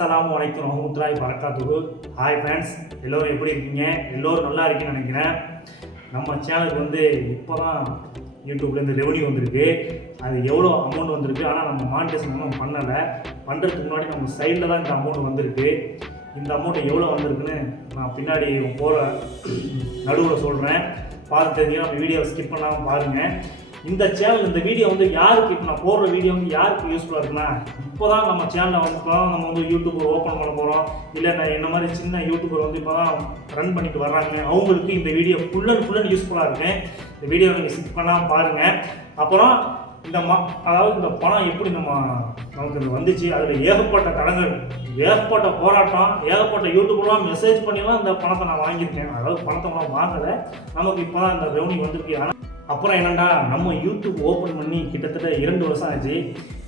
அஸ்லாம் அலைக்கும் ரஹமத்துல்லாஹி வரகாத்துஹு ஹாய் ஃப்ரெண்ட்ஸ் எல்லோரும் எப்படி இருக்கீங்க? எல்லோரும் நல்லா இருக்கீங்கன்னு நினைக்கிறேன். நம்ம சேனலுக்கு வந்து இப்போ தான் யூடியூப்லேருந்து ரெவன்யூ வந்திருக்கு. அது எவ்வளோ அமௌண்ட் வந்திருக்கு? ஆனால் நம்ம மானிட்டேஷன் ஒன்றும் பண்ணலை. பண்ணுறதுக்கு முன்னாடி நம்ம சைடில் தான் இந்த அமௌண்ட் வந்திருக்கு. இந்த அமௌண்ட் எவ்வளோ வந்திருக்குன்னு நான் பின்னாடி போகிற நடுவில் சொல்கிறேன் பார்த்து தெரிஞ்சு நம்ம வீடியோவை ஸ்கிப் பண்ணாமல் பாருங்கள் இந்த சேனல் இந்த வீடியோ வந்து யாருக்கு இப்போ நான் போடுற வீடியோ வந்து யாருக்கு யூஸ்ஃபுல்லாக இருக்குன்னா இப்போ தான் நம்ம சேனலை வந்து இப்போ தான் நம்ம வந்து யூடியூபர் ஓப்பன் பண்ண போகிறோம் இல்லை நான் என்ன மாதிரி சின்ன யூடியூபர் வந்து இப்போ தான் ரன் பண்ணிட்டு வர்றாங்க. அவங்களுக்கு இந்த video full and full and யூஸ்ஃபுல்லாக இருக்கும் இந்த வீடியோ நீங்கள் ஸ்கிப் பண்ணாமல் பாருங்கள் அப்புறம் இந்த ம அதாவது இந்த பணம் எப்படி நம்ம நமக்கு இது வந்துச்சு அதில் ஏகப்பட்ட தடங்கள் ஏகப்பட்ட போராட்டம் ஏகப்பட்ட யூடியூப்லாம் மெசேஜ் பண்ணிலாம் இந்த பணத்தை நான் வாங்கியிருக்கேன். அதாவது பணத்தை நான் வாங்கலை. நமக்கு இப்போ தான் இந்த ரெவன்யூ வந்திருக்கு. ஆனால் அப்புறம் என்னடா நம்ம யூடியூப் ஓப்பன் பண்ணி கிட்டத்தட்ட இரண்டு வருஷம் ஆச்சு.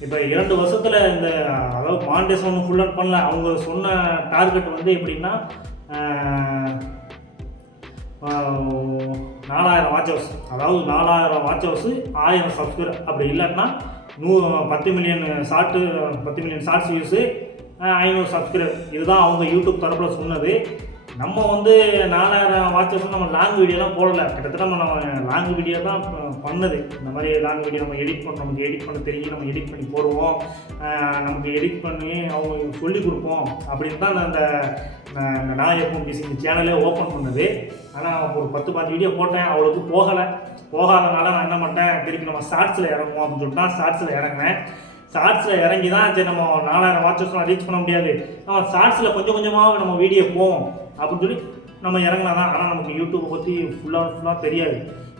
இப்போ இரண்டு வருஷத்தில் இந்த அதாவது மாண்டேஸ் ஒன்று ஃபுல் அண்ட் பண்ணல அவங்க சொன்ன டார்கெட் வந்து எப்படின்னா நாலாயிரம் வாட்ச் ஹவர்ஸ் அதாவது நாலாயிரம் வாட்ச் ஹவர்ஸ் ஆயிரம் சப்ஸ்கிரைபர் அப்படி இல்லைன்னா நூ பத்து மில்லியன் ஷார்ட்டு பத்து மில்லியன் ஷார்ட்ஸ் வியூஸு ஐநூறு சப்ஸ்கிரைபர் இதுதான் அவங்க யூடியூப் தரப்பில் சொன்னது. நம்ம வந்து நாலாயிரம் வாட்சஸ் நம்ம லாங் வீடியோலாம் போடல. கிட்டத்தட்ட நம்ம நம்ம லாங் வீடியோ தான் பண்ணது. இந்த மாதிரி லாங் வீடியோ நம்ம எடிட் பண்ண நமக்கு எடிட் பண்ண தெரியும் நம்ம எடிட் பண்ணி போடுவோம். நமக்கு எடிட் பண்ணி அவங்க சொல்லி கொடுப்போம். அப்படின்னு தான் நான் அந்த நான் எப்போ பிசி இந்த சேனலே ஓப்பன் பண்ணது. ஆனால் ஒரு பத்து பாஞ்சு வீடியோ போட்டேன். அவ்வளோக்கு போகலை. போகாதனால நான் என்ன பண்ணிட்டேன்? திருப்பி நம்ம ஷார்ட்ஸில் இறங்குவோம் அப்படின்னு சொல்லிட்டு தான் ஷார்ட்ஸில் இறங்கினேன். ஷார்ட்ஸில் இறங்கி தான் சரி நம்ம நாலாயிரம் வாட்சஸ்லாம் ரீச் பண்ண முடியாது. நம்ம ஷார்ட்ஸில் கொஞ்சம் கொஞ்சமாக நம்ம வீடியோ போவோம். அப்படின்னு சொல்லி நம்ம இறங்கினா தான் ஆனால் நமக்கு யூடியூப்பை பற்றி ஃபுல்லாக ஃபுல்லாக தெரியாது.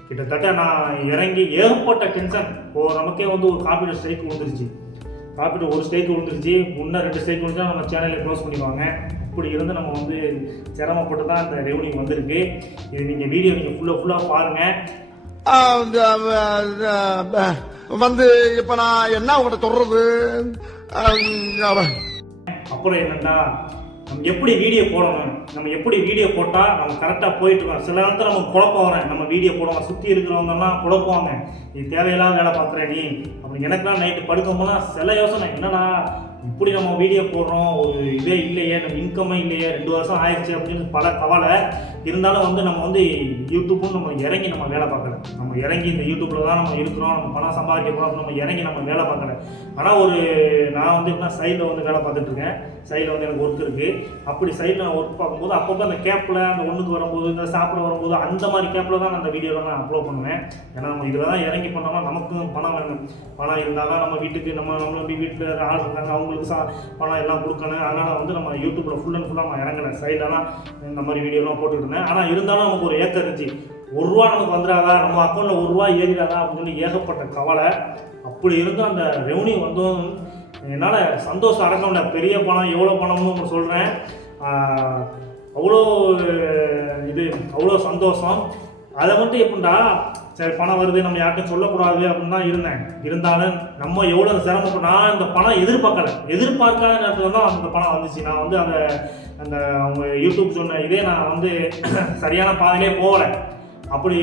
கிட்டத்தட்ட நான் இறங்கி ஏகப்பட்ட டென்ஷன் ஓ நமக்கே வந்து ஒரு காப்பீடு ஸ்ட்ரைக் விழுந்துருச்சு. காப்பீடு ஒரு ஸ்ட்ரைக் விழுந்துருச்சு. முன்னே ரெண்டு ஸ்ட்ரைக் விழுந்தா நம்ம சேனலை க்ளோஸ் பண்ணிடுவாங்க. இப்படி இருந்து நம்ம வந்து சிரமப்பட்டு தான் இந்த ரெவன்யூ வந்திருக்கு. இது நீங்கள் வீடியோ நீங்கள் ஃபுல்லாக ஃபுல்லாக பாருங்கள் வந்து இப்ப நான் என்ன உங்கள்கிட்ட ஆ, அப்புறம் என்னன்னா நம்ம எப்படி வீடியோ போடணும்? நம்ம எப்படி வீடியோ போட்டால் நம்ம கரெக்டாக போயிட்டு இருக்கோம் சில நேரத்தில் நம்ம குழப்பம் வரேன் நம்ம வீடியோ போடுவோம் சுற்றி இருக்கிறவங்கலாம் குழப்புவாங்க. நீ தேவையில்லாத வேலை பார்க்குற நீ. அப்படி எனக்குலாம் நைட்டு படுக்கும்போதெல்லாம் சில யோசனை. என்னடா? இப்படி நம்ம வீடியோ போடுறோம் ஒரு இதே இல்லையே நம்ம இன்கமே இல்லையே ரெண்டு வருஷம் ஆயிடுச்சு அப்படின்னு பல கவலை இருந்தாலும் வந்து நம்ம வந்து யூடியூப்பும் நம்ம இறங்கி நம்ம வேலை பார்க்கல. நம்ம இறங்கி இந்த யூடியூப்பில் தான் நம்ம இருக்கிறோம் நம்ம பணம் சம்பாதிக்க போகிறோம் நம்ம இறங்கி நம்ம வேலை பார்க்கல. ஆனால் ஒரு நான் வந்து எப்படின்னா சைடில் வந்து வேலை பார்த்துட்டு இருக்கேன். சைடில் வந்து எனக்கு ஒர்க் இருக்குது அப்படி சைடில் நான் ஒர்க் பார்க்கும்போது அப்பப்போ அந்த கேப்பில் அந்த ஒன்றுக்கு வரும்போது இந்த சாப்பிட வரும்போது அந்த மாதிரி கேப்பில் தான் நான் அந்த வீடியோவில் நான் அப்லோட் பண்ணுவேன். ஏன்னா நம்ம இதில் தான் இறங்கி பண்ணோம்னா நமக்கும் பணம் வேணும். பணம் இருந்தால் தான் நம்ம வீட்டுக்கு நம்ம நம்ம வீட்டில் ஆள் இருக்காங்க அவங்களுக்கு சா பணம் எல்லாம் கொடுக்கணும். அதனால் வந்து நம்ம யூடியூப்பில் ஃபுல் அண்ட் ஃபுல்லாக நான் இறங்கலை சைடெல்லாம் இந்த மாதிரி வீடியோலாம் போட்டுட்டு இருந்தேன். ஆனால் இருந்தாலும் நமக்கு ஒரு ஏக்கம் இருந்துச்சு. ஒரு ரூபா நமக்கு வந்துடாதா? நம்ம அக்கௌண்ட்டில் ஒரு ரூபா ஏறிடாதா? அப்படின்னு சொல்லி ஏகப்பட்ட கவலை. அப்படி இருந்தும் அந்த ரெவன்யூ வந்தோம் என்னால் சந்தோஷம் அடக்க முடியல. பெரிய பணம் எவ்வளோ பணம்னு சொல்கிறேன் அவ்வளோ இது அவ்வளோ சந்தோஷம். அதை மட்டும் எப்படின்னா சரி பணம் வருது நம்ம யார்கிட்ட சொல்லக்கூடாது அப்படின்னு தான் இருந்தேன். இருந்தாலும் நம்ம எவ்வளோ சிரமப்பட்டோம் நான் இந்த பணம் எதிர்பார்க்கல. எதிர்பார்க்காத நேரத்தில் தான் அந்த பணம் வந்துச்சு. நான் வந்து அந்த அந்த அவங்க யூடியூப் சொன்ன இதே நான் வந்து சரியான பாதையிலே போகலை. அப்படி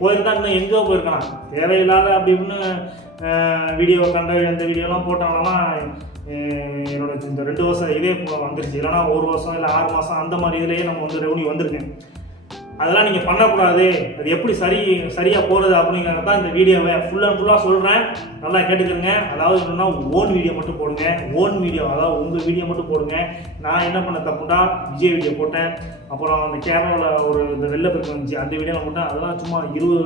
போயிருந்தா இன்னும் எங்கேயோ போயிருக்கலாம். தேவையில்லாத அப்படி இப்படின்னு வீடியோ கண்ட அந்த வீடியோலாம் போட்டாங்கன்னா என்னோட இந்த ரெண்டு வருஷம் இதே வந்துருச்சு. இல்லைன்னா ஒரு வருஷம் இல்லை ஆறு மாதம் அந்த மாதிரி இதுலேயே நம்ம வந்து ரெவன்யூ வந்திருக்கேன் அதெல்லாம் நீங்கள் பண்ணக்கூடாது. அது எப்படி சரி சரியாக போகிறது அப்படிங்கிறத தான் இந்த வீடியோவை ஃபுல் அண்ட் ஃபுல்லாக சொல்கிறேன் நல்லா கேட்டுக்கிறங்க அதாவது என்னென்னா ஓன் வீடியோ மட்டும் போடுங்க. ஓன் வீடியோ அதாவது உங்கள் வீடியோ மட்டும் போடுங்க. நான் என்ன பண்ண தப்புண்டா விஜய் வீடியோ போட்டேன். அப்புறம் அந்த கேரளாவில் ஒரு இந்த வெள்ளப்பெருக்கு வந்துச்சு. அந்த வீடியோ போட்டேன். அதெல்லாம் சும்மா இருபது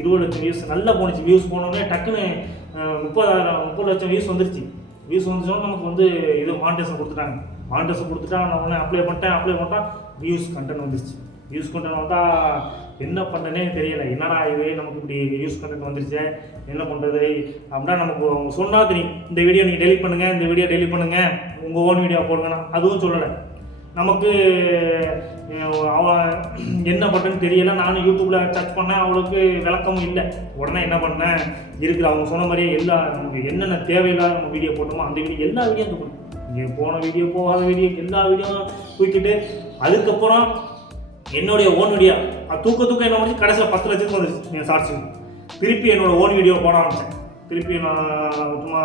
இருபது லட்சம் வியூஸ் நல்லா போணுச்சு. வியூஸ் போனோடனே டக்குன்னு முப்பதாயிரம் முப்பது லட்சம் வியூஸ் வந்துருச்சு. வியூஸ் வந்துச்சோன்னா நமக்கு வந்து இது மானிட்டேஷன் கொடுத்துட்டாங்க. மானிட்டேஷன் கொடுத்துட்டா நான் உடனே அப்ளை பண்ணிட்டேன். அப்ளை பண்ணிட்டா வியூஸ் கண்டென்ட் வந்துருச்சு. யூஸ் கண்டென்ட் வந்தால் என்ன பண்ணனே தெரியல. என்னடா இது? நமக்கு இப்படி யூஸ் கண்டென்ட் வந்துருச்சு. என்ன பண்ணுறது அப்படின்னா நமக்கு அவங்க சொன்னால் தெரியும். இந்த வீடியோ நீங்கள் டெலிட் பண்ணுங்கள் இந்த வீடியோ டெலிட் பண்ணுங்கள் உங்கள் ஓன் வீடியோ போடுங்கன்னா அதுவும் சொல்லலை. நமக்கு அவன் என்ன பண்ணுறேன்னு தெரியல. நானும் யூடியூப்பில் டச் பண்ணேன். அவளுக்கு விளக்கமும் இல்லை. உடனே என்ன பண்ணேன்? இருக்கிற அவங்க சொன்ன மாதிரியே எல்லா நமக்கு என்னென்ன தேவையில்லாத நம்ம வீடியோ போட்டோமோ அந்த வீடியோ எல்லா வீடியோ போடணும் இங்கே போன வீடியோ போகாத வீடியோ எல்லா வீடியோவும் தூக்கிட்டு அதுக்கப்புறம் என்னுடைய ஓன் வீடியோ அது தூக்க தூக்க என்ன பண்ணி கடைசியில் பத்து லட்சத்துக்கு வந்துச்சு நீங்கள் ஷார்ட்ஸ் திருப்பி என்னோட ஓன் வீடியோ போட ஆரம்பித்தேன் திருப்பி நான் சும்மா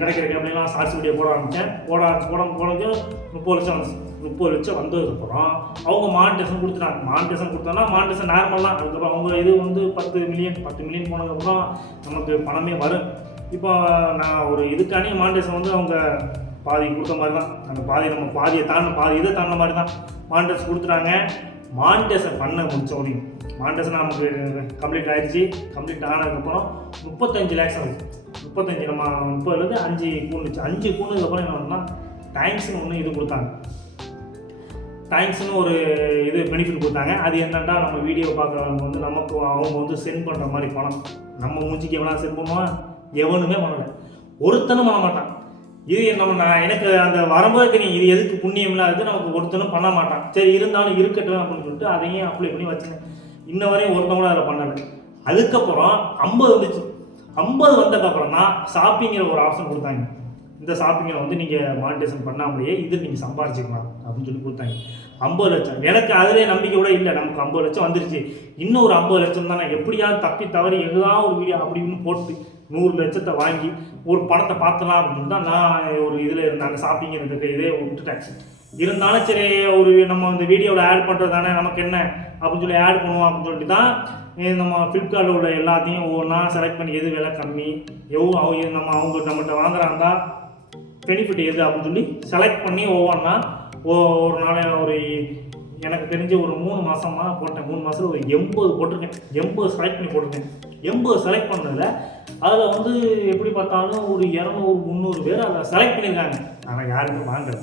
கிடைக்கிற கேப்லாம் ஷார்ட்ஸ் வீடியோ போட ஆரம்பித்தேன் போட ஆரம்பிச்சு போட போனது முப்பது லட்சம் வந்துச்சு. முப்பது லட்சம் வந்ததுக்கப்புறம் அவங்க மானிட்டேஷன் கொடுத்துட்டாங்க. மானிட்டேஷன் கொடுத்தோன்னா மானிட்டேஷன் நார்மல் தான். அதுக்கப்புறம் அவங்க இது வந்து பத்து மில்லியன் பத்து மில்லியன் போனதுக்கப்புறம் நமக்கு பணமே வரும். இப்போ நான் ஒரு இதுக்கானே மானிட்டேஷன் வந்து அவங்க பாதி கொடுத்த மாதிரி தான் அந்த பாதி நம்ம பாதியை தாண்டின பாதி இதை தாண்டின மாதிரி தான் மானிட்டேஷன் கொடுத்துட்டாங்க. மானிட்டேஷன் பண்ண முடிச்சோடையும் உடனே மானிட்டேஷன் நமக்கு கம்ப்ளீட் ஆயிடுச்சு. கம்ப்ளீட் ஆனதுக்கப்புறம் முப்பத்தஞ்சு லேக்ஸ் ஆகுது. முப்பத்தஞ்சு நம்ம முப்பதுலேருந்து அஞ்சு கூண்டுச்சு அஞ்சு கூண்டுக்கப்புறம் என்ன பண்ணால் தேங்க்ஸ்னு ஒன்று இது கொடுத்தாங்க. தேங்க்ஸ்னு ஒரு இது பெனிஃபிட் கொடுத்தாங்க. அது என்னென்னா நம்ம வீடியோ பார்க்குறவங்க வந்து நமக்கு அவங்க வந்து சென்ட் பண்ணுற மாதிரி பணம். நம்ம மூஞ்சிக்கு எவ்வளோ சென்ட் பண்ணுவோம் எவனுமே பண்ணலை. ஒருத்தனும் பண்ண மாட்டான். இது நம்ம நான் எனக்கு அந்த வரும்போது தெரியும் இது எதுக்கு புண்ணியம்லாம் இருக்குது நமக்கு ஒருத்தனும் பண்ண மாட்டான். சரி இருந்தாலும் இருக்கட்டும் அப்படின்னு சொல்லிட்டு அதையும் அப்ளை பண்ணி வச்சேன் இன்ன வரையும் ஒருத்தன் கூட அதில் பண்ணலை. அதுக்கப்புறம் ஐம்பது வந்துச்சு. ஐம்பது வந்ததுக்கப்புறம் தான் ஷாப்பிங்கிற ஒரு ஆப்ஷன் கொடுத்தாங்க. இந்த ஷாப்பிங்கில் வந்து நீங்கள் மானிட்டேஷன் பண்ணாமலேயே இது நீங்கள் சம்பாரிச்சிக்கலாம் அப்படின்னு சொல்லி கொடுத்தாங்க. ஐம்பது லட்சம். எனக்கு அதிலே நம்பிக்கை கூட இல்லை. நமக்கு ஐம்பது லட்சம் வந்துருச்சு. இன்னும் ஒரு ஐம்பது லட்சம் தானே எப்படியாவது தப்பி தவறி எதுதான் ஒரு வீடியோ அப்படி இப்படின்னு போட்டு நூறு லட்சத்தை வாங்கி ஒரு பணத்தை பார்த்தலாம் அப்படின்னு தான் நான் ஒரு இதில் இருந்தாங்க ஷாப்பிங் இதே விட்டுட்டேன். இருந்தாலும் சரி ஒரு நம்ம இந்த வீடியோவில் ஆட் பண்ணுறது தானே நமக்கு என்ன அப்படின்னு சொல்லி ஆட் பண்ணுவோம் அப்படின்னு சொல்லிட்டு தான் நம்ம ஃப்ளிப்கார்ட்டில் உள்ள எல்லாத்தையும் ஒவ்வொன்றா செலக்ட் பண்ணி எது விலை கம்மி எவ்வளோ அவங்க நம்ம அவங்க நம்மகிட்ட வாங்குறாங்க பெனிஃபிட் எது அப்படின்னு சொல்லி செலக்ட் பண்ணி ஒவ்வொன்றா ஒரு நாளை ஒரு எனக்கு தெரிஞ்சு ஒரு மூணு மாசமா போட்டேன். மூணு மாதம் ஒரு எண்பது போட்டிருக்கேன். எண்பது செலக்ட் பண்ணி போட்டிருக்கேன். எண்பது செலக்ட் பண்ணதில் அதில் வந்து எப்படி பார்த்தாலும் ஒரு இரநூறு முந்நூறு பேர் அதை செலக்ட் பண்ணியிருக்காங்க. ஆனால் யாருமே வாங்கலை.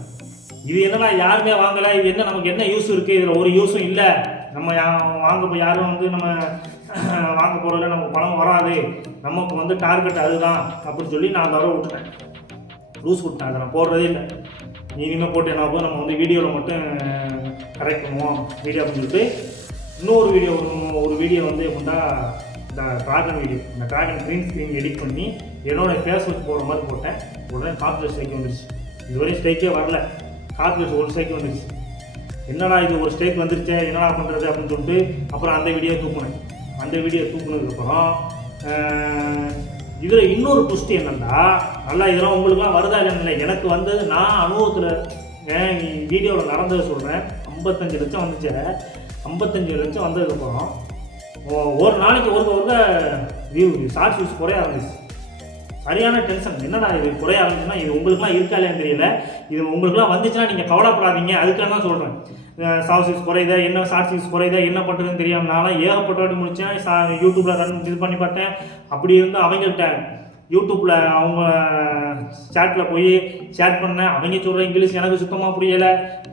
இது என்னடா யாருமே வாங்கலை? இது என்ன நமக்கு என்ன யூஸ் இருக்குது இதில் ஒரு யூஸும் இல்லை. நம்ம வாங்க போய் யாரும் வந்து நம்ம வாங்க போகிறதில்ல நமக்கு பணம் வராது. நமக்கு வந்து டார்கெட் அதுதான் அப்படின்னு சொல்லி நான் அதோட விட்டுட்டேன். லூஸ் விட்டேன் அதை நான் போடுறதே இல்லை. இனிமேல் போட்டு என்ன ஆகும்? நம்ம வந்து வீடியோவில் மட்டும் கரெக்ட் வீடியோ அப்படின்னு சொல்லிட்டு இன்னொரு வீடியோ ஒரு ஒரு வீடியோ வந்து எப்படின்னா இந்த ட்ராகன் வீடியோ இந்த ட்ராகன் க்ரீன் ஸ்க்ரீன் எடிட் பண்ணி என்னோட ஃபேஸ் வச்சு போடுற மாதிரி போட்டேன். உடனே காப்பிரைட் ஸ்ட்ரைக் வந்துருச்சு. இதுவரை ஸ்ட்ரைக்கே வரல. காப்பிரைட் ஒரு ஸ்ட்ரைக் வந்துருச்சு. என்னடா இது ஒரு ஸ்ட்ரைக் வந்துருச்சே என்னடா பண்ணுறது அப்படின்னு சொல்லிட்டு அப்புறம் அந்த வீடியோ தூக்குனேன். அந்த வீடியோ தூக்குனதுக்கப்புறம் இதில் இன்னொரு புஷ்டி என்னென்னா நல்லா இதெல்லாம் உங்களுக்குலாம் வருதா இல்லைன்னு இல்லை. எனக்கு வந்தது நான் அனுபவத்தில் வீடியோவில் நடந்ததை சொல்கிறேன் ஐம்பத்தஞ்சு லட்சம் வந்துச்சு. ஐம்பத்தஞ்சு லட்சம் வந்ததுக்கப்புறம் ஒரு நாளைக்கு ஒரு ஒரு வியூ ஷார்ட் வியூஸ் குறைய ஆரம்பிச்சு. சரியான டென்ஷன் என்னடா இது குறைய ஆரம்பிச்சுன்னா இது உங்களுக்குலாம் இருக்காளேன்னு தெரியல. இது உங்களுக்குலாம் வந்துச்சுன்னா நீங்கள் கவலைப்படாதீங்க. அதுக்காக தான் சொல்கிறேன் ஷார்ட் வியூஸ் குறையுதா என்ன ஷார்ட் வியூஸ் குறையுதா என்ன பண்ணுறதுன்னு தெரியாமல் நான்லாம் ஏகப்பட்ட வாட்டி முடித்தேன் சா யூடியூப்பில் ரன் இது பண்ணி பார்த்தேன். அப்படி இருந்து அவங்கள்ட்ட யூடியூப்பில் அவங்க சேட்டில் போய் சேட் பண்ணேன். அவங்க சொல்கிற இங்கிலீஷ் எனக்கு சுத்தமாக புரியலை.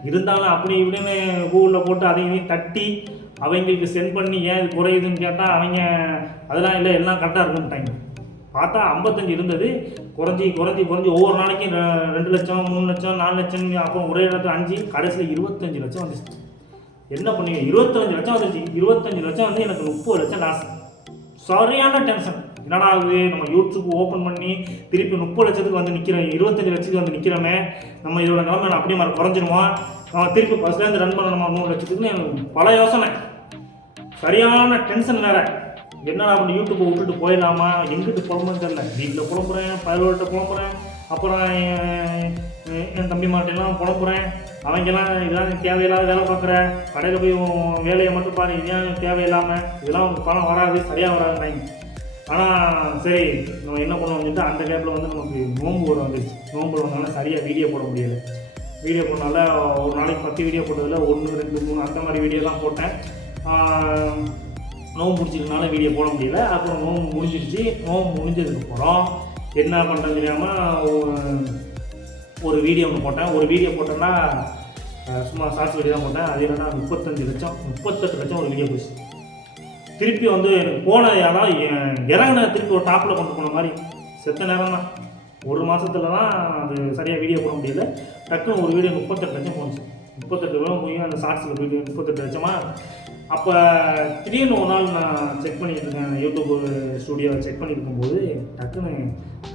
இருந்தாலும் அப்படி இப்படின்னு கூகுளில் போட்டு அதையும் தட்டி அவங்களுக்கு சென்ட் பண்ணி ஏன் இது குறையுதுன்னு கேட்டால் அவங்க அதெல்லாம் இல்லை எல்லாம் கரெக்டாக இருக்குன்ட்டாங்க பார்த்தா ஐம்பத்தஞ்சு இருந்தது. குறைஞ்சி குறைஞ்சி குறைஞ்சி ஒவ்வொரு நாளைக்கும் ரெண்டு லட்சம் மூணு லட்சம் நாலு லட்சம் அப்புறம் ஒரே இடத்துல அஞ்சு கடைசியில் இருபத்தஞ்சு லட்சம் வந்துச்சு. என்ன பண்ணீங்க? இருபத்தஞ்சு லட்சம் வந்துச்சு. இருபத்தஞ்சு லட்சம் வந்து எனக்கு முப்பது லட்சம் லாஸ் சரியான டென்ஷன் என்னடா ஆகுது நம்ம யூடியூப் ஓப்பன் பண்ணி திருப்பி முப்பது லட்சத்துக்கு வந்து நிற்கிறோம் இருபத்தஞ்சு லட்சத்துக்கு வந்து நிற்கிறோமே நம்ம இதோட நிலைமை அப்படியே மாதிரி குறைஞ்சிருவோம் நம்ம திருப்பி ஃபஸ்ட்லேருந்து ரன் பண்ணணுமா மூணு லட்சத்துக்குன்னு எனக்கு பல யோசனை. சரியான டென்ஷன் வேற. என்னடா அப்படி யூடியூப்பை விட்டுட்டு போயிடலாமா? எங்கிட்டு புலம்புன்னு தெரியல. வீட்டில் புலம்புறேன் பயலோட்ட புலம்புறேன் அப்புறம் என் தம்பி மாட்டெல்லாம் புலம்புறேன். அவங்கெல்லாம் இதெல்லாம் தேவையில்லாத வேலை பார்க்குறேன் கடையில் போய் வேலையை மட்டும் பாரு இதெல்லாம் தேவையில்லாமல் இதெல்லாம் பணம் வராது சரியாக வராது ஆனால் சரி நம்ம என்ன பண்ணுவோம் சொல்லிட்டு அந்த கேப்பில் வந்து நமக்கு நோம்பு வரும் வந்துருச்சு நோம்பு வந்தனால சரியாக வீடியோ போட முடியலை. வீடியோ போடனால ஒரு நாளைக்கு பத்து வீடியோ போட்டதில் ஒன்று ரெண்டு மூணு அந்த மாதிரி வீடியோலாம் போட்டேன். நோம்பு முடிச்சதுனால வீடியோ போட முடியல. அப்புறம் நோம்பு முடிஞ்சிருச்சு. நோம்பு முடிஞ்சதுக்கப்புறம் என்ன பண்ணுறது தெரியாமல் ஒரு வீடியோ ஒன்று போட்டேன். ஒரு வீடியோ போட்டேன்னா சும்மா ஷார்ட்ஸ் வீடியோ தான் போட்டேன். அது என்னன்னா முப்பத்தஞ்சு லட்சம் முப்பத்தெட்டு லட்சம் ஒரு வீடியோ போச்சு. திருப்பி வந்து எனக்கு போன யாராவது இறங்கின திருப்பி ஒரு டாப்பில் கொண்டு போன மாதிரி. செத்த நேரம் தான் ஒரு மாதத்துல தான் அது சரியாக வீடியோ போட முடியல. டக்குன்னு ஒரு வீடியோ முப்பத்தெட்டு லட்சம் போச்சு முப்பத்தெட்டு ரூபா போய் அந்த ஷார்ட்ஸில் வீடியோ முப்பத்தெட்டு லட்சமா. அப்போ திடீர்னு ஒரு நாள் நான் செக் பண்ணிட்டு இருக்கேன். யூடியூப் ஸ்டுடியோவை செக் பண்ணியிருக்கும்போது இருக்கும்போது டக்குன்னு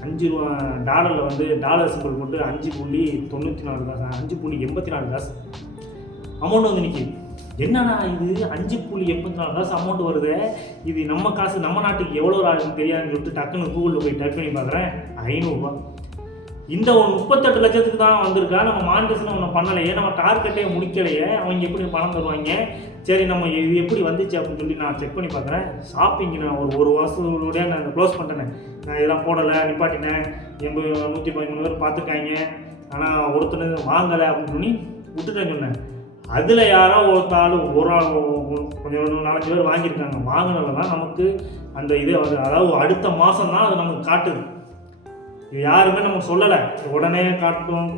அஞ்சு ரூபா டாலரில் வந்து டாலர் சிம்பிள் போட்டு அஞ்சு புள்ளி தொண்ணூற்றி நாலு காசு அஞ்சு புள்ளி எண்பத்தி நாலு காசு அமௌண்ட் வந்து நிற்கிது என்னடா இது? அஞ்சு புள்ளி எண்பத்தி நாலு காசு அமௌண்ட் வருது. இது நம்ம காசு நம்ம நாட்டுக்கு எவ்வளோ ஆகுதுன்னு தெரியாதுன்னு சொல்லிட்டு டக்குன்னு கூகுளில் போய் டைப் பண்ணி பார்க்குறேன் ஐநூறுரூவா இந்த ஒரு முப்பத்தெட்டு லட்சத்துக்கு தான் வந்திருக்கா. நம்ம மானிட்டேஷன் ஒன்று பண்ணலையே. நம்ம டார்கெட்டே முடிக்கலையே. அவங்க எப்படி பணம் தருவாங்க? சரி நம்ம இது எப்படி வந்துச்சு அப்படின்னு சொல்லி நான் செக் பண்ணி பார்க்குறேன் ஷாப்பிங் நான் ஒரு ஒரு வருஷத்தோடய நான் க்ளோஸ் பண்ணிட்டேன். நான் இதெல்லாம் போடலை நிப்பாட்டினேன். எண்பது நூற்றி பதிமூணு பேர் பார்த்துருக்காங்க. ஆனால் ஒருத்தர் வாங்கலை அப்படின்னு சொல்லி விட்டுட்டேன் சொன்னேன். அதில் யாரோ ஒருத்தாள் ஒரு ஆள் கொஞ்சம் ஒரு நாலஞ்சு பேர் வாங்கியிருக்காங்க. வாங்கினதுல தான் நமக்கு அந்த இது வருது அதாவது அடுத்த மாதம் தான் அது நமக்கு காட்டுது. இது யாருமே நமக்கு சொல்லலை. உடனே காட்டும்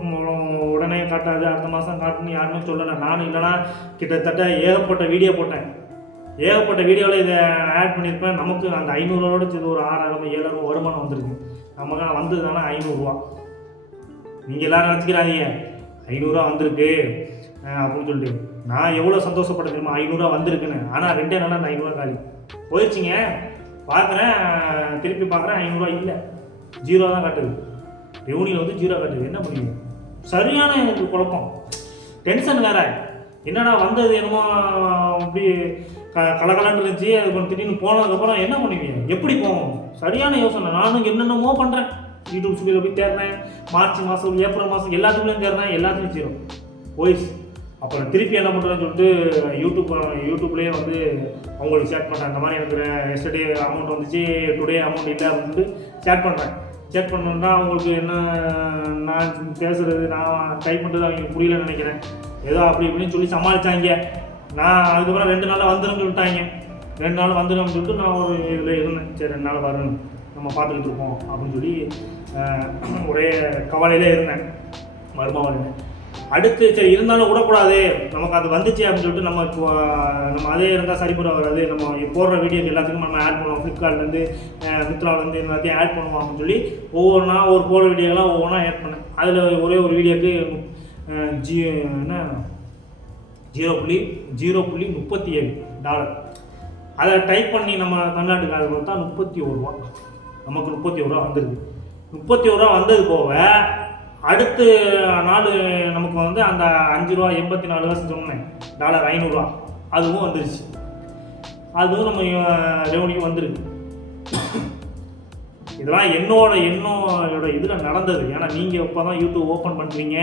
உடனே காட்டாது அடுத்த மாதம் காட்டுன்னு யாருமே சொல்லலை. நானும் இல்லைனா கிட்டத்தட்ட ஏகப்பட்ட வீடியோ போட்டேன். ஏகப்பட்ட வீடியோவில் இதை ஆட் பண்ணியிருப்பேன். நமக்கு அந்த ஐநூறுவாவோட இது ஒரு ஆறாயிரம் ஏழாயிரம் வருமானம் வந்திருக்கு. நமக்கு வந்தது தானே ஐநூறுரூவா நீங்கள் எல்லாரும் நினச்சிக்கிறாதீங்க. ஐநூறுரூவா வந்திருக்கு. அப்படின்னு சொல்லிட்டு. நான் எவ்வளோ சந்தோஷப்பட தெரியுமா? ஐநூறுரூவா வந்திருக்குன்னு. ஆனால் ரெண்டே நாளாக அந்த ஐநூறுரூவா காலி. போயிடுச்சிங்க பார்க்குறேன் திருப்பி பார்க்குறேன் ஐநூறுரூவா இல்லை. ஜீரோ தான் காட்டுது. ரெவன்யூ வந்து ஜீரோ காட்டுது. என்ன பண்ணுவீங்க சரியான எனக்கு குழப்பம். டென்ஷன் வேற. என்னடா வந்தது என்னமோ அப்படி க கலகலன்னு இருந்துச்சு. அது கொஞ்சம் திடீர்னு போனதுக்கப்புறம் என்ன பண்ணுவீங்க? எப்படி போவோம்? சரியான யோசனை. நானும் என்னென்னமோ பண்ணுறேன் யூடியூப் ஸ்டுடியோவில் போய் தேடுறேன். மார்ச் மாதம் ஏப்ரல் மாதம் எல்லாத்துக்குள்ளேயும் தேடுறேன். எல்லாத்துலையும் ஜீரோ. போயிடுச்சு அப்புறம் திருப்பி என்ன பண்ணுறதுன்னு சொல்லிட்டு யூடியூப் யூடியூப்லேயே வந்து அவங்களுக்கு சேட் பண்ணுறேன் இந்த மாதிரி எனக்கு எஸ்டர்டே அமௌண்ட் வந்துச்சு டுடே அமௌண்ட் இல்லை அப்படின்ட்டு சேட் பண்ணுறேன் சேட் பண்ணணுன்னா அவங்களுக்கு என்ன நான் பேசுகிறது நான் டைப் பண்ணுறது அவங்களுக்கு புரியலன்னு நினைக்கிறேன். ஏதோ அப்படி இப்படின்னு சொல்லி சமாளித்தாங்க நான் அதுக்கப்புறம் ரெண்டு நாளில் வந்துடும் சொல்லிட்டாங்க. ரெண்டு நாள் வந்துடும் சொல்லிட்டு நான் ஒரு இதில் இருந்தேன். சரி ரெண்டு நாள் வரணும். நம்ம பார்த்துக்கிட்டு இருப்போம் அப்படின்னு சொல்லி ஒரே கவலையிலே இருந்தேன். மருமகன் அடுத்து சரி இருந்தாலும் விடக்கூடாது. நமக்கு அது வந்துச்சு அப்படின்னு சொல்லிட்டு நம்ம இப்போ நம்ம அதே இருந்தால் சரிப்பட வராது நம்ம போடுற வீடியோ எல்லாத்துக்கும் நம்ம ஆட் பண்ணுவோம். ஃப்ளிப்கார்ட்லேருந்து மித்ராவிலேருந்து எல்லாத்தையும் ஆட் பண்ணுவோம் அப்படின்னு சொல்லி ஒவ்வொன்றா ஒரு போடுற வீடியோலாம் ஒவ்வொன்றா ஆட் பண்ணேன். அதில் ஒரே ஒரு வீடியோக்கு ஜி என்ன? ஜீரோ புள்ளி ஜீரோ புள்ளி முப்பத்தி ஏழு டாலர். அதை டைப் பண்ணி நம்ம தமிழ்நாட்டுக்காரர் பார்த்தா முப்பத்தி ஒரு ரூபா. நமக்கு முப்பத்தி ஒரு ரூபா வந்துருக்கு. முப்பத்தி ஒரு ரூபா வந்தது போக அடுத்து நாள் நமக்கு வந்து அந்த அஞ்சு ரூபா எண்பத்தி நாலு ரூபா சொன்னேன். டாலர் ஐநூறுரூவா அதுவும் வந்துருச்சு. அதுவும் நம்ம ரெவன்யூ வந்துருக்கு. இதெல்லாம் என்னோட என்னோட இதில் நடந்தது. ஏன்னா நீங்கள் இப்போ தான் யூடியூப் ஓப்பன் பண்ணுறீங்க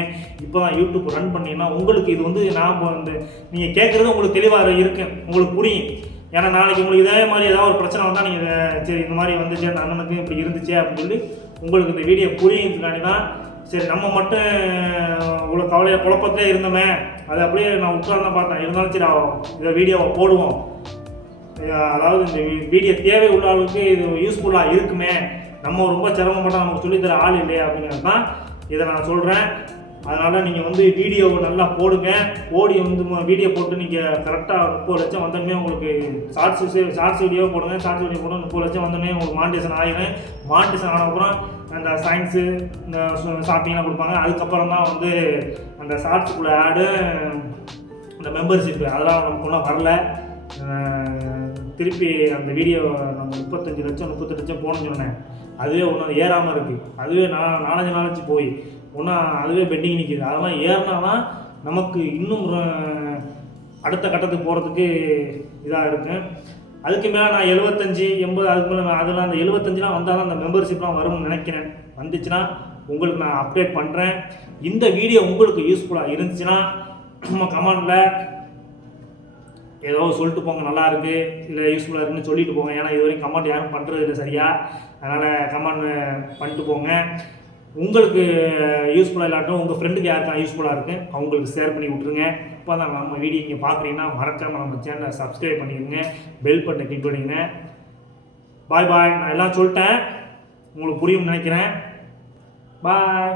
இப்போ தான் யூடியூப் ரன் பண்ணீங்கன்னா உங்களுக்கு இது வந்து நான் வந்து நீங்கள் கேட்குறது உங்களுக்கு தெளிவாக இருக்கு. உங்களுக்கு புரியும். ஏன்னா நாளைக்கு உங்களுக்கு இதே மாதிரி ஏதாவது ஒரு பிரச்சனை வந்தால் நீங்கள் சரி இந்த மாதிரி வந்துச்சு அந்த அண்ணனுக்கு இப்படி இருந்துச்சு அப்படின்னு சொல்லி உங்களுக்கு இந்த வீடியோ புரியுதுக்காண்டி தான் சரி நம்ம மட்டும் இவ்வளோ கவலையாக குழப்பத்திலே இருந்தோமே. அதை அப்படியே நான் உட்கார்ந்து பார்த்தேன். இருந்தாலும் சரி ஆகும் இதை வீடியோவை போடுவோம். அதாவது இந்த வீடியோ தேவை உள்ள அளவுக்கு இது யூஸ்ஃபுல்லாக இருக்குமே. நம்ம ரொம்ப சிரமப்பட்டால் நமக்கு சொல்லித்தர ஆள் இல்லையா அப்படிங்கிறது தான் இதை நான் சொல்கிறேன் அதனால் நீங்கள் வந்து வீடியோவை நல்லா போடுங்க. ஓடி வந்து வீடியோ போட்டு நீங்கள் கரெக்டாக முப்பது லட்சம் வந்தோடனே உங்களுக்கு ஷார்ட்ஸ் ஷார்ட்ஸ் வீடியோ போடுங்க. ஷார்ட்ஸ் வீடியோ போட்டு முப்பது லட்சம் வந்தோடனே உங்களுக்கு மாண்டேஷன் ஆகிடும் மானிட்டேஷன் ஆனப்புறம் அந்த சயின்ஸு இந்த ஷாப்பிங்லாம் கொடுப்பாங்க. அதுக்கப்புறம் தான் வந்து அந்த ஷார்ட்ஸுக்குள்ள ஆடு இந்த மெம்பர்ஷிப்பு அதெல்லாம் நமக்கு ஒன்றும் வரல. திருப்பி அந்த வீடியோ நம்ம முப்பத்தஞ்சு லட்சம் முப்பத்தி லட்சம் போகணும்னு சொன்னேன். அதுவே ஒன்றும் ஏறாமல் இருக்குது அதுவே நான் நாலஞ்சு நாளைச்சு போய். ஒன்றும் அதுவே பெண்டிங் நிற்கிது அதெல்லாம் ஏறினா தான் நமக்கு இன்னும் அடுத்த கட்டத்துக்கு போகிறதுக்கு இதாக இருக்கும். அதுக்கு மேலே நான் எழுபத்தஞ்சி எண்பது அதுக்கு மேலே அதெல்லாம் அந்த எழுபத்தஞ்சுலாம் வந்தால் தான் அந்த மெம்பர்ஷிப்லாம் வரும்னு நினைக்கிறேன். வந்துச்சுன்னா உங்களுக்கு நான் அப்டேட் பண்ணுறேன் இந்த வீடியோ உங்களுக்கு யூஸ்ஃபுல்லாக இருந்துச்சுன்னா நம்ம கமெண்டில் ஏதோ சொல்லிட்டு போங்க நல்லா இருக்குது இல்லை யூஸ்ஃபுல்லாக இருக்குன்னு சொல்லிட்டு போங்க. ஏன்னா இது வரைக்கும் கமெண்ட் யாரும் பண்ணுறது இல்லை சரியா. அதனால் கமெண்ட் பண்ணிட்டு போங்க. உங்களுக்கு யூஸ்ஃபுல்லாக இல்லாட்டும் உங்கள் ஃப்ரெண்டுக்கு யாருக்கா யூஸ்ஃபுல்லாக இருக்கு அவங்களுக்கு ஷேர் பண்ணி விட்ருங்க இப்போ தான் நம்ம வீடியோ இங்கே பார்க்குறீங்கன்னா மறக்காமல் நம்ம சேனலை சப்ஸ்கிரைப் பண்ணிடுங்க பெல் பட்டனை கிளிக் பண்ணிடுங்க பாய் பாய் நான் எல்லாம் சொல்லிட்டேன். உங்களுக்கு புரியும்னு நினைக்கிறேன். பாய்